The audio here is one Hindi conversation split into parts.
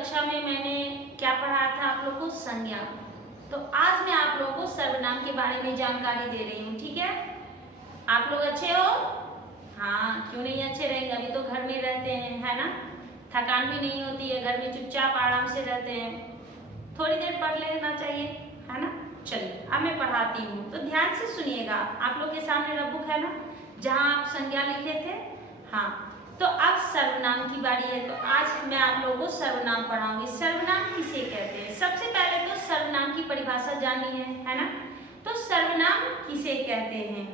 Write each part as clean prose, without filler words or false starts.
कक्षा में मैंने क्या पढ़ाया था आप लोग को? संज्ञा। तो आज मैं आप लोगों को सर्वनाम के बारे में जानकारी दे रही हूँ, ठीक है? आप लोग अच्छे हो? हाँ, क्यों नहीं अच्छे रहेंगे? अभी तो घर में रहते हैं, है ना? थकान भी नहीं होती है, घर में चुपचाप आराम से रहते हैं। थोड़ी देर पढ़ लेना चाहिए, है ना? चलिए अब मैं पढ़ाती हूँ, तो ध्यान से सुनिएगा। आप लोग के सामने नोटबुक है ना, जहाँ आप संज्ञा लिखे थे? हाँ, तो अब सर्वनाम की बारी है। तो आज मैं आप लोगों को सर्वनाम पढ़ाऊंगी। सर्वनाम किसे कहते हैं? सबसे पहले तो सर्वनाम की परिभाषा जानी है ना? तो सर्वनाम किसे कहते हैं?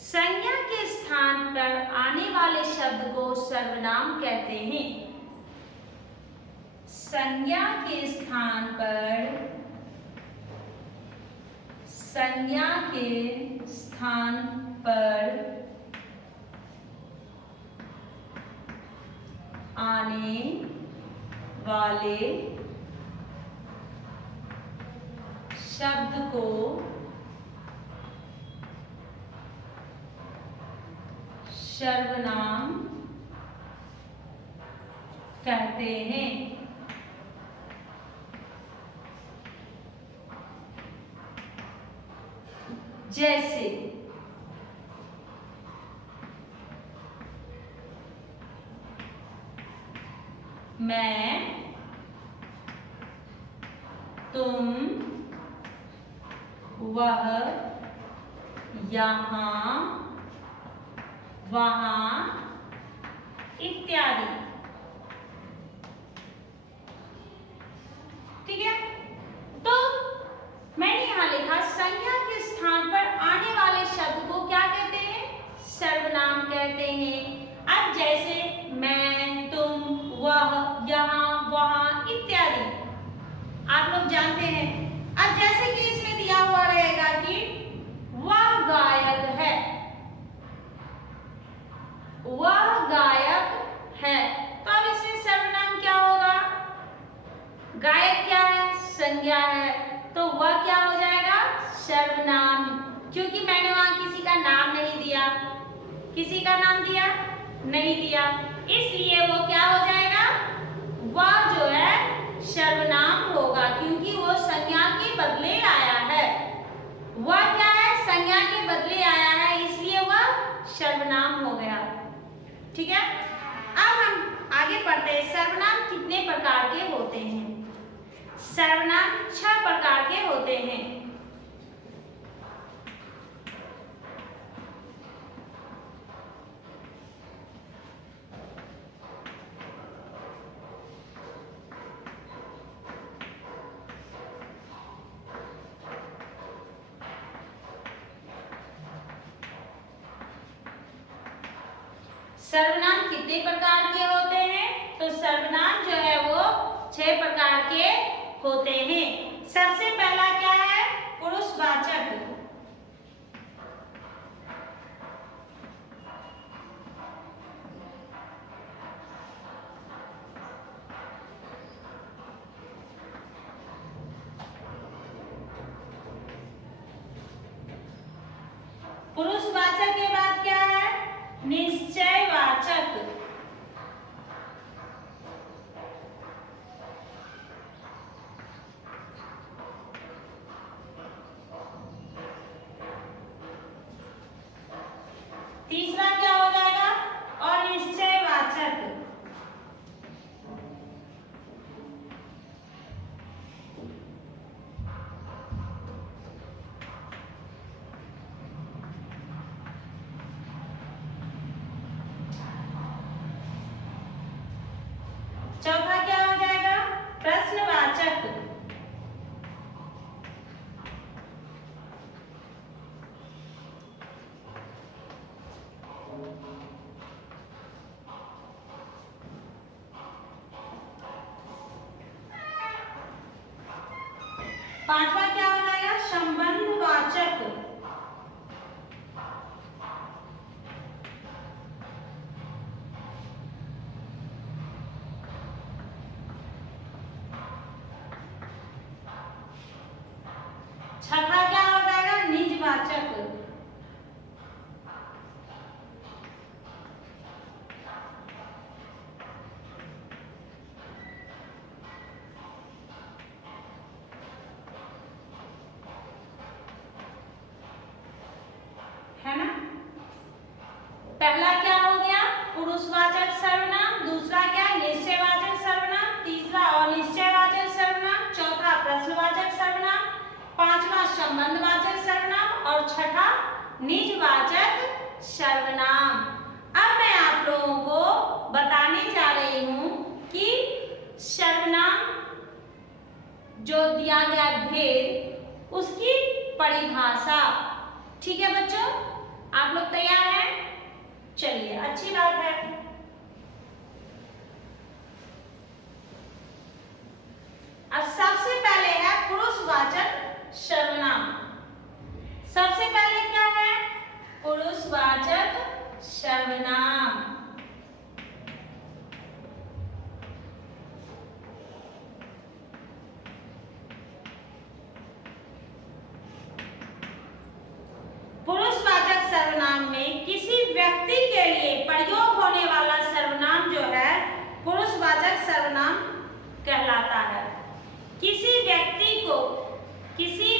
संज्ञा के स्थान पर आने वाले शब्द को सर्वनाम कहते हैं। संज्ञा के स्थान पर, संज्ञा के स्थान पर आने वाले शब्द को सर्वनाम कहते हैं। जैसे मैं, तुम, वह, यहाँ, वहां इत्यादि। ठीक है? तो मैंने यहां लिखा संज्ञा के स्थान पर आने वाले शब्द को क्या कहते हैं? सर्वनाम कहते हैं। अब जैसे मैं, तुम, वह, यहाँ, वहां इत्यादि आप लोग जानते हैं। अब जैसे कि इसमें दिया हुआ रहेगा कि वह गायक है, वह गायक है, तो अब इसमें सर्वनाम क्या होगा? गायक क्या है? संज्ञा है, तो वह क्या हो जाएगा? सर्वनाम। क्योंकि मैंने वहां किसी का नाम नहीं दिया, किसी का नाम दिया नहीं दिया, इसलिए वो क्या हो जाएगा? वह जो है सर्वनाम होगा, क्योंकि वो संज्ञा के बदले आया है। वह क्या है? संज्ञा के बदले आया है, इसलिए वह सर्वनाम हो गया। ठीक है? अब हम आगे पढ़ते हैं। सर्वनाम कितने प्रकार के होते हैं? सर्वनाम 6 प्रकार के होते हैं। सर्वनाम कितने प्रकार के होते हैं? तो सर्वनाम जो है वो 6 प्रकार के होते हैं। सबसे पहला क्या है? पुरुषवाचक। पुरुषवाचक के बाद क्या है? निश्चयवाचक। तीसरा क्या हो जाएगा? अनिश्चयवाचक। चौथा क्या हो जाएगा? प्रश्नवाचक। पांचवा क्या हो जाएगा? संबंधवाचक। छठा क्या हो जाएगा? निजवाचक। है ना। पहला क्या हो गया, पुरुषवाचक सर्वनाम, दूसरा क्या, निश्चयवाचक सर्वनाम, तीसरा अनिश्चयवाचक सर्वनाम, चौथा प्रश्नवाचक सर्वनाम, पांचवा संबंधवाचक सर्वनाम और छठा निजवाचक सर्वनाम। अब मैं आप लोगों को बताने जा रही हूं कि सर्वनाम जो दिया गया भेद उसकी परिभाषा। ठीक है बच्चों, आप लोग तैयार हैं? चलिए, अच्छी बात है। अब सबसे पहले है पुरुषवाचक सर्वनाम। सबसे पहले क्या है, पुरुषवाचक सर्वनाम। पुरुषवाचक सर्वनाम में किसी व्यक्ति के लिए प्रयोग होने वाला सर्वनाम जो है पुरुषवाचक सर्वनाम कहलाता है। किसी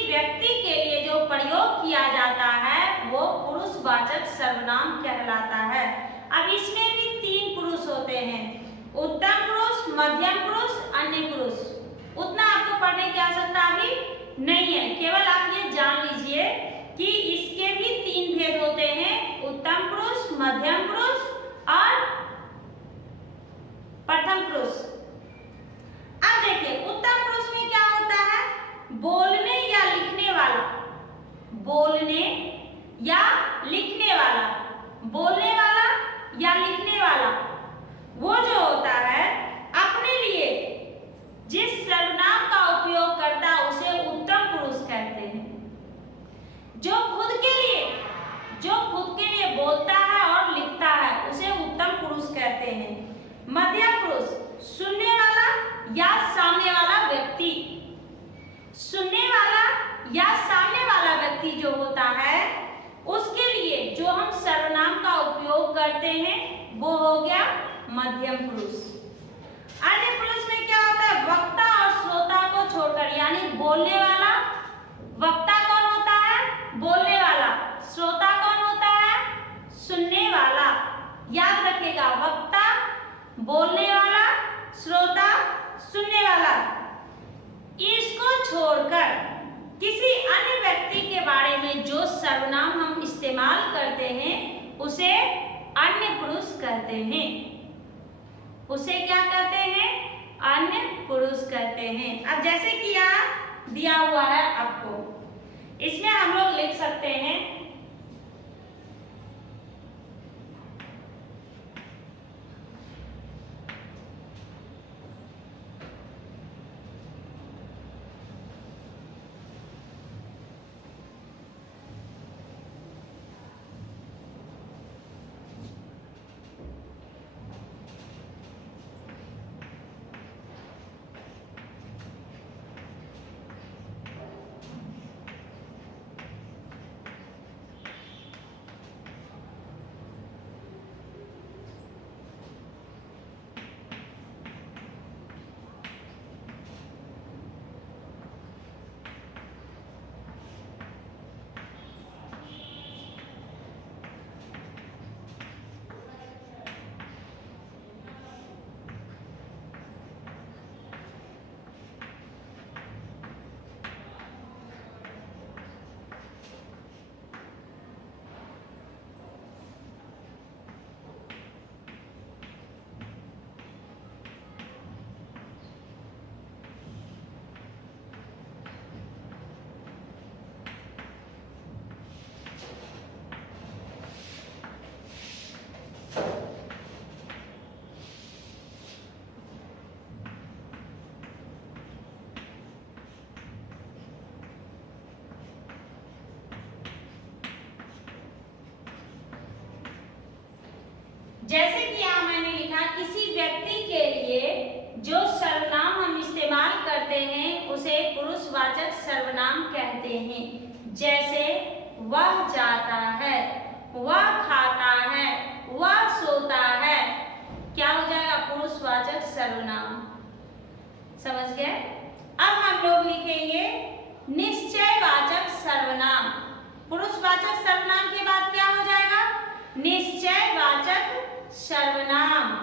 व्यक्ति के लिए जो प्रयोग किया जाता है वो पुरुषवाचक सर्वनाम कहलाता है। अब इसमें भी 3 पुरुष होते हैं, उत्तम पुरुष, मध्यम पुरुष, अन्य पुरुष। उतना आपको पढ़ने की आवश्यकता अभी नहीं है, केवल आप ये जान लीजिए कि इसके भी 3 भेद होते हैं, उत्तम पुरुष, मध्यम पुरुष और प्रथम पुरुष। अब देखिए, उत्तम पुरुष में क्या होता है, बोलने या लिखने वाला, बोलने या लिखने वाला, बोलने वाला या लिखने वाला, वो जो होता है अपने लिए जिस सर्वनाम का उपयोग करता है उसे उत्तम पुरुष कहते हैं। जो खुद के लिए बोलता है और लिखता है उसे उत्तम पुरुष कहते हैं। मध्यम पुरुष, सुनने वाला या सामने वाला व्यक्ति, सुनने वाला या सामने वाला व्यक्ति जो होता है उसके लिए जो हम सर्वनाम का उपयोग करते हैं वो हो गया मध्यम पुरुष। अन्य पुरुष में क्या होता है, वक्ता और श्रोता को छोड़कर, यानी बोलने वाला, वक्ता कौन होता है, बोलने वाला, श्रोता कौन होता है, सुनने वाला। याद रखिएगा, वक्ता बोलने वाला, श्रोता सुनने वाला। इसको छोड़कर किसी अन्य व्यक्ति के बारे में जो सर्वनाम हम इस्तेमाल करते हैं उसे अन्य पुरुष कहते हैं। उसे क्या कहते हैं, अन्य पुरुष कहते हैं। अब जैसे कि यहाँ दिया हुआ है आपको, इसमें हम लोग लिख सकते हैं जैसे कि यहाँ मैंने लिखा, किसी व्यक्ति के लिए जो सर्वनाम हम इस्तेमाल करते हैं उसे पुरुषवाचक सर्वनाम कहते हैं। जैसे वह जाता है, वह खाता है, वह सोता है, क्या हो जाएगा, पुरुषवाचक सर्वनाम। समझ गए? अब हम लोग लिखेंगे निश्चयवाचक सर्वनाम। पुरुषवाचक सर्वनाम के बाद क्या निश्चयवाचक सर्वनाम।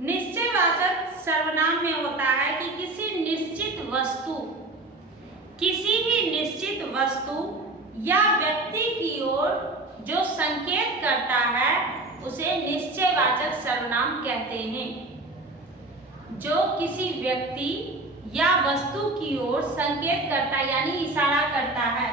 निश्चयवाचक सर्वनाम में होता है कि किसी भी निश्चित वस्तु या व्यक्ति की ओर जो संकेत करता है उसे निश्चयवाचक सर्वनाम कहते हैं। जो किसी व्यक्ति या वस्तु की ओर संकेत करता यानी इशारा करता है।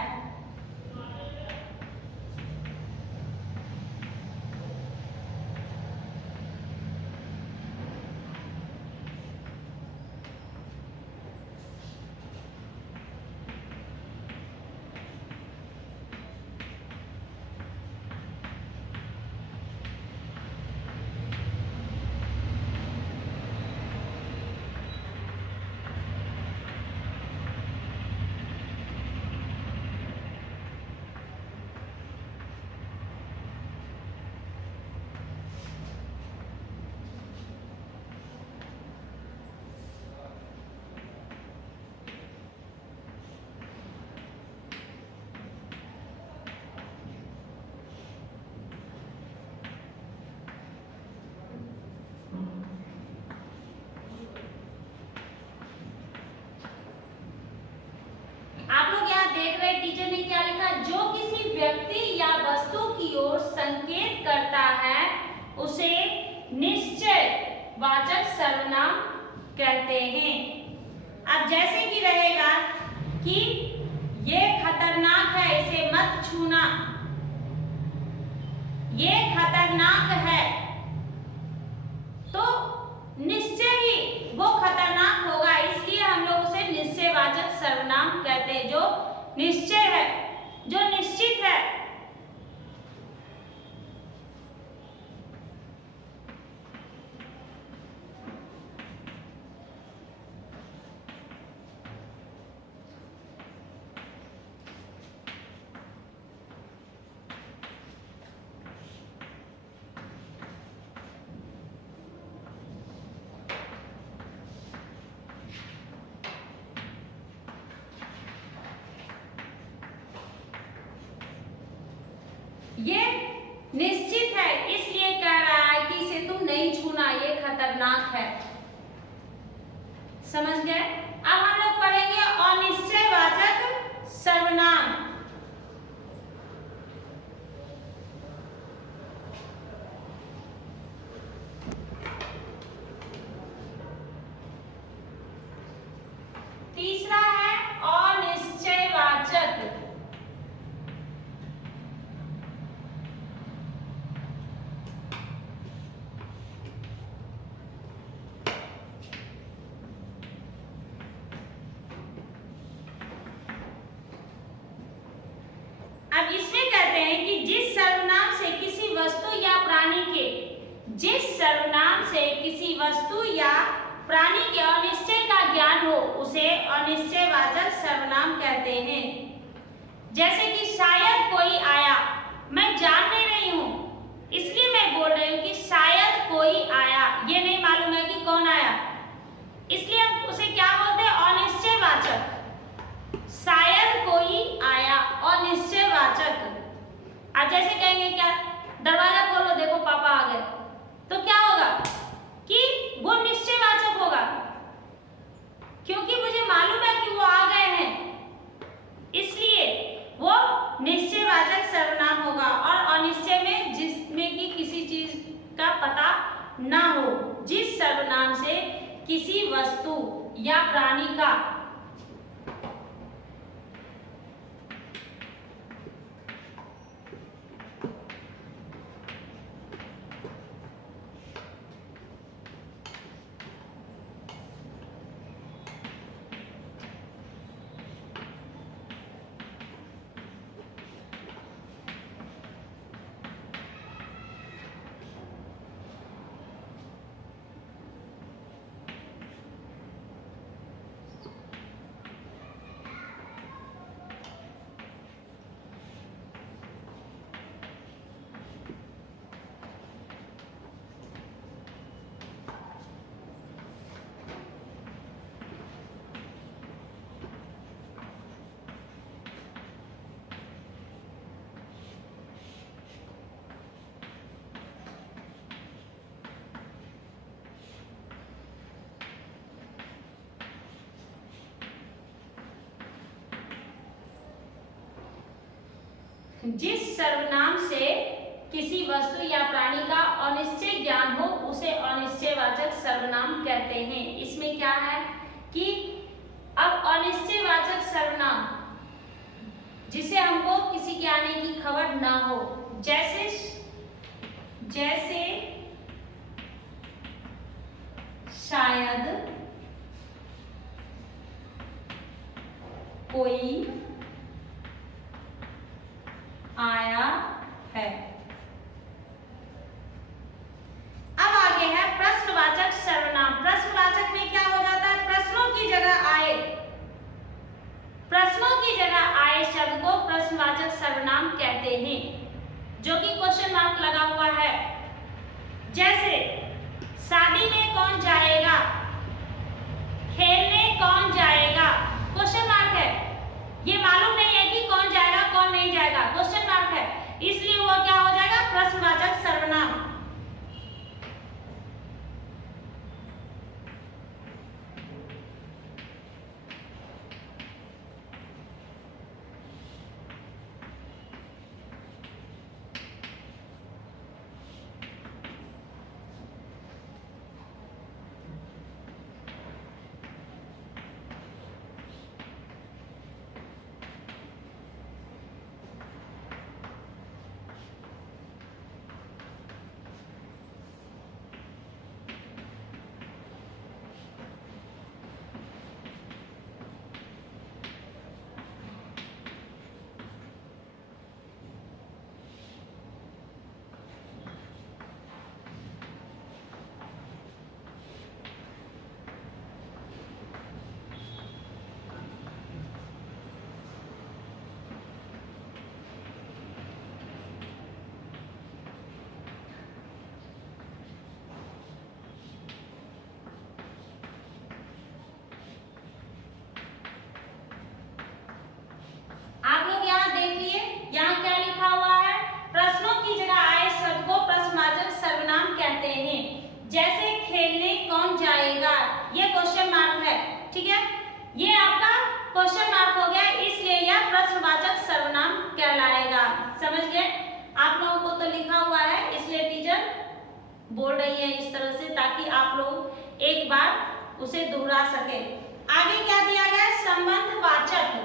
टीचर ने क्या लिखा? जो किसी व्यक्ति या वस्तु की ओर संकेत करता है उसे निश्चयवाचक सर्वनाम कहते हैं। अब जैसे कि रहेगा कि ये खतरनाक है, इसे मत छूना, ये खतरनाक है, तो निश्चय ही वो खतरनाक होगा, इसलिए हम लोग उसे निश्चयवाचक सर्वनाम कहते हैं। जो निश्चय है, जो निश्चित है। ये निश्चित है इसलिए कह रहा है कि इसे तुम नहीं छूना, ये खतरनाक है। समझ गए? अब हम लोग पढ़ेंगे अनिश्चयवाचक सर्वनाम। तीसरा है अनिश्चयवाचक। अब इसमें कहते हैं कि जिस सर्वनाम से किसी वस्तु या प्राणी के अनिश्चय का ज्ञान हो उसे अनिश्चयवाचक सर्वनाम कहते हैं। जैसे कि शायद कोई आया, मैं जान नहीं रही हूं इसलिए मैं बोल रही हूं कि शायद कोई आया, ये नहीं मालूम है कि कौन आया, इसलिए हम उसे क्या बोलते हैं? अनिश्चयवाचक। शायद कोई आया, अनिश्चयवाचक। अब जैसे कहेंगे क्या, दरवाजा खोलो देखो पापा आ गए, तो क्या होगा कि वो निश्चयवाचक होगा, क्योंकि मुझे मालूम है कि वो आ गए हैं, इसलिए वो निश्चयवाचक सर्वनाम होगा। और अनिश्चय में जिसमें कि किसी चीज का पता ना हो, जिस सर्वनाम से किसी वस्तु या प्राणी का जिस सर्वनाम से किसी वस्तु या प्राणी का अनिश्चय ज्ञान हो उसे अनिश्चयवाचक सर्वनाम कहते हैं। इसमें क्या है कि अब अनिश्चयवाचक सर्वनाम जिसे हमको किसी के आने की खबर ना हो, जैसे शायद कोई आया है। अब आगे है प्रश्नवाचक सर्वनाम। प्रश्नवाचक में क्या हो जाता है, प्रश्नों की जगह आए शब्द को प्रश्नवाचक सर्वनाम कहते हैं, जो कि क्वेश्चन मार्क लगा हुआ है। जैसे शादी में कौन जाएगा, खेलने कौन जाएगा, क्वेश्चन मार्क है। ये मालूम नहीं है कि कौन जाएगा कौन नहीं जाएगा, क्वेश्चन मार्क है, इसलिए वो क्या हो जाएगा, प्रश्नवाचक सर्वनाम। जैसे खेलने कौन जाएगा, ये क्वेश्चन मार्क है, ठीक है, ये आपका क्वेश्चन मार्क हो गया, इसलिए यह प्रश्नवाचक सर्वनाम कहलाएगा। समझ गए? आप लोगों को तो लिखा हुआ है, इसलिए टीचर बोल रही है इस तरह से, ताकि आप लोग एक बार उसे दोहरा सके। आगे क्या दिया गया है, संबंधवाचक।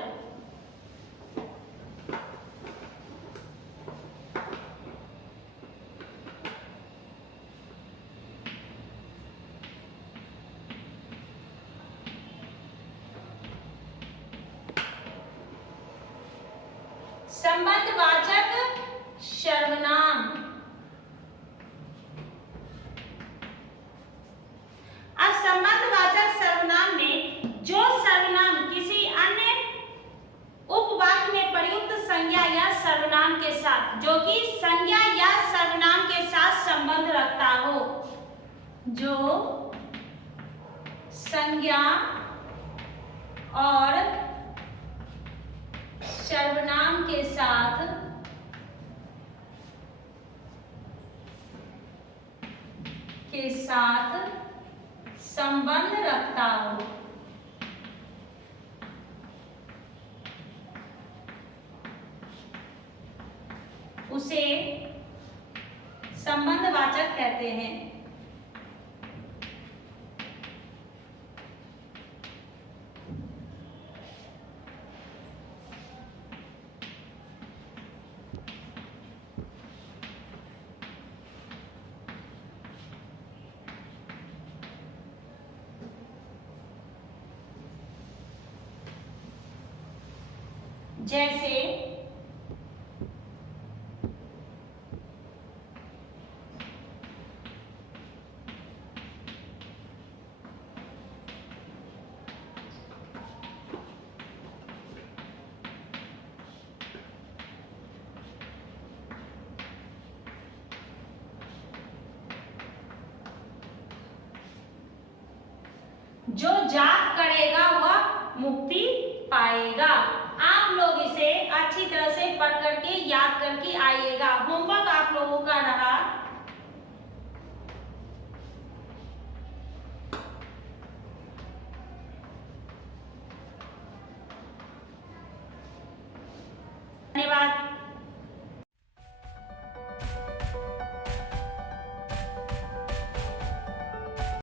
संबंधवाचक सर्वनाम। अब संबंधवाचक सर्वनाम में जो सर्वनाम किसी अन्य उपवाक्य में प्रयुक्त संज्ञा या सर्वनाम के साथ, जो कि संज्ञा या सर्वनाम के साथ संबंध रखता हो, जो संज्ञा और सर्वनाम के साथ संबंध रखता हो, उसे संबंधवाचक कहते हैं। जैसे जो जाप करेगा वह मुक्ति पाएगा। आप लोग इसे अच्छी तरह से पढ़ करके याद करके आइएगा। होमवर्क आप लोगों का रहा